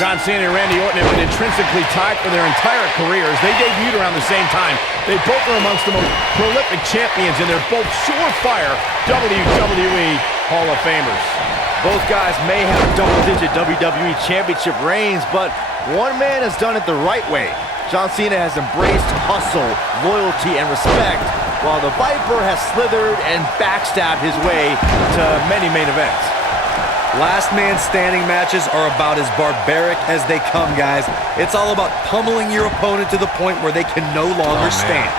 John Cena and Randy Orton have been intrinsically tied for their entire careers. They debuted around the same time. They both are amongst the most prolific champions, and they're both surefire WWE Hall of Famers. Both guys may have double-digit WWE Championship reigns, but one man has done it the right way. John Cena has embraced hustle, loyalty, and respect, while the Viper has slithered and backstabbed his way to many main events. Last man standing matches are about as barbaric as they come, guys. It's all about pummeling your opponent to the point where they can no longer stand.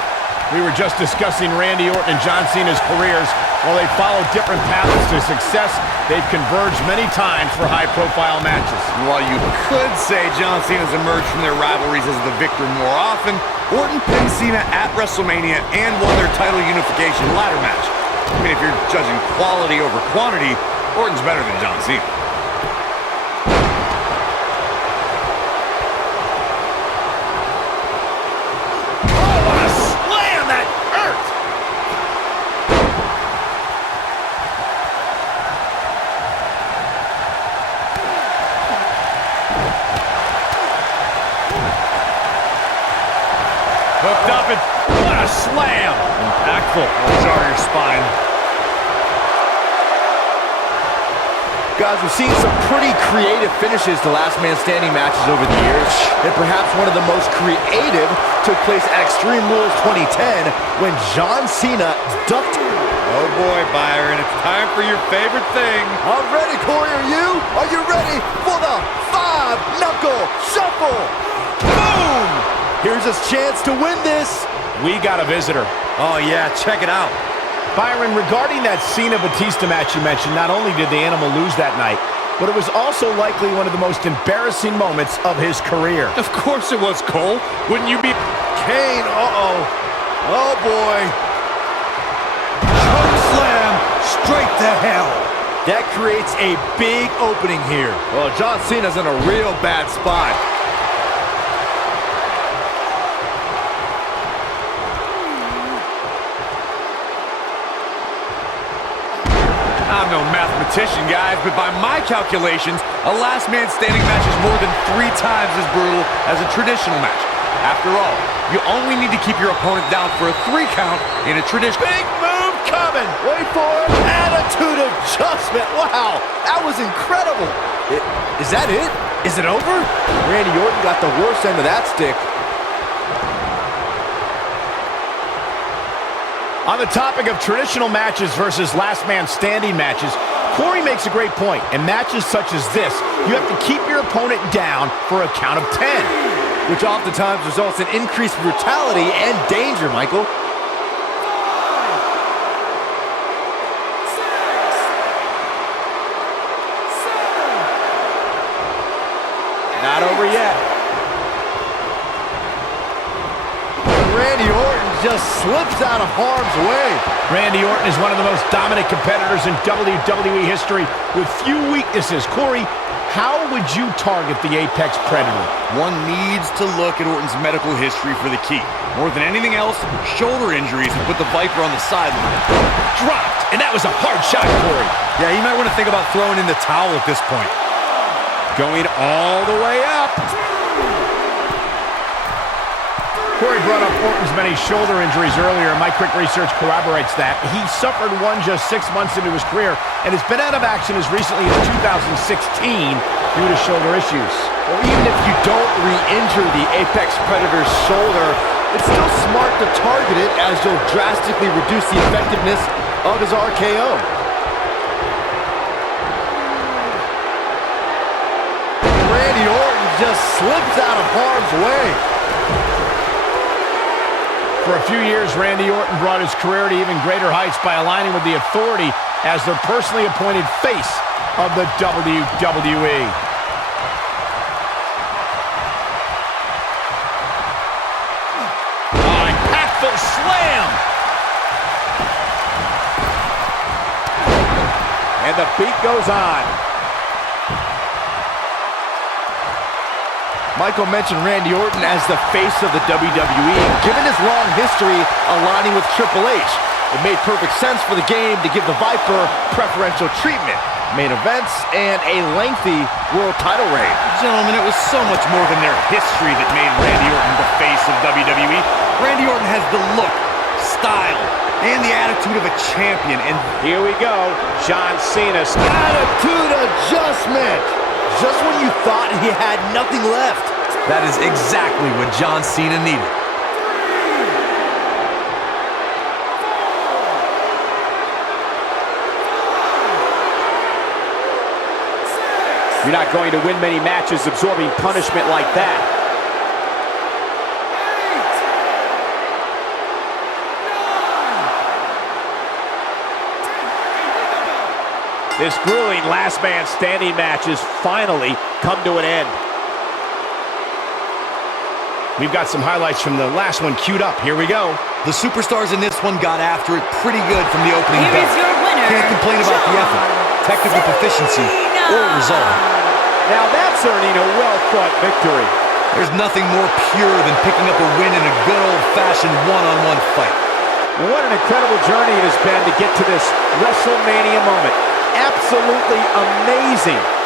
We were just discussing Randy Orton and John Cena's careers. While they follow different paths to success, they've converged many times for high-profile matches. While you could say John Cena's emerged from their rivalries as the victor more often, Orton pinned Cena at WrestleMania and won their title unification ladder match. I mean, if you're judging quality over quantity, Orton's better than John Cena. Oh, what a slam! That hurt! Hooked up and what a slam! Impactful. Jar your spine. Guys, we've seen some pretty creative finishes to Last Man Standing matches over the years, and perhaps one of the most creative took place at Extreme Rules 2010 when John Cena ducked. Oh boy, Byron, it's time for your favorite thing. I'm ready, Corey. Are you? Are you ready for the 5-knuckle shuffle? Boom! Here's his chance to win this. We got a visitor. Oh, yeah, check it out. Byron, regarding that Cena-Batista match you mentioned, not only did the Animal lose that night, but it was also likely one of the most embarrassing moments of his career. Of course it was, Cole. Wouldn't you be... Kane, uh-oh. Oh, boy. Choke slam straight to hell. That creates a big opening here. Well, John Cena's in a real bad spot. I'm no mathematician, guys, but by my calculations, a last man standing match is more than 3 times as brutal as a traditional match. After all, you only need to keep your opponent down for a 3 count in a traditional... Big move coming. Wait for it. Attitude adjustment. Wow, that was incredible. Is that it? Is it over? Randy Orton got the worst end of that stick. On the topic of traditional matches versus last man standing matches, Corey makes a great point. In matches such as this, you have to keep your opponent down for a count of 10. Which oftentimes results in increased brutality and danger, Michael. 5, 6, 7. Not over yet. Randy Orton just slips out of harm's way. Randy Orton is one of the most dominant competitors in WWE history with few weaknesses. Corey, how would you target the Apex Predator? One needs to look at Orton's medical history for the key. More than anything else, shoulder injuries have put the Viper on the sideline. Dropped, and that was a hard shot, Corey. Yeah, you might want to think about throwing in the towel at this point. Going all the way up. Corey brought up Orton's many shoulder injuries earlier, and my quick research corroborates that. He suffered one just 6 months into his career and has been out of action as recently as 2016 due to shoulder issues. Well, even if you don't re-injure the Apex Predator's shoulder, it's still smart to target it as you'll drastically reduce the effectiveness of his RKO. Randy Orton just slips out of harm's way. For a few years, Randy Orton brought his career to even greater heights by aligning with the Authority as their personally appointed face of the WWE. Oh, impactful slam! And the beat goes on. Michael mentioned Randy Orton as the face of the WWE. Given his long history aligning with Triple H, it made perfect sense for the game to give the Viper preferential treatment. main events, and a lengthy world title reign. Gentlemen, it was so much more than their history that made Randy Orton the face of WWE. Randy Orton has the look, style, and the attitude of a champion. And here we go. John Cena's attitude adjustment. Just when you thought he had nothing left. That is exactly what John Cena needed. You're not going to win many matches absorbing punishment like that. This grueling last man standing match has finally come to an end. We've got some highlights from the last one queued up. Here we go. The superstars in this one got after it pretty good from the opening Here bell. is your winner, Can't complain about the effort, technical proficiency, or result. Now that's earning a well-fought victory. There's nothing more pure than picking up a win in a good old-fashioned one-on-one fight. What an incredible journey it has been to get to this WrestleMania moment. Absolutely amazing.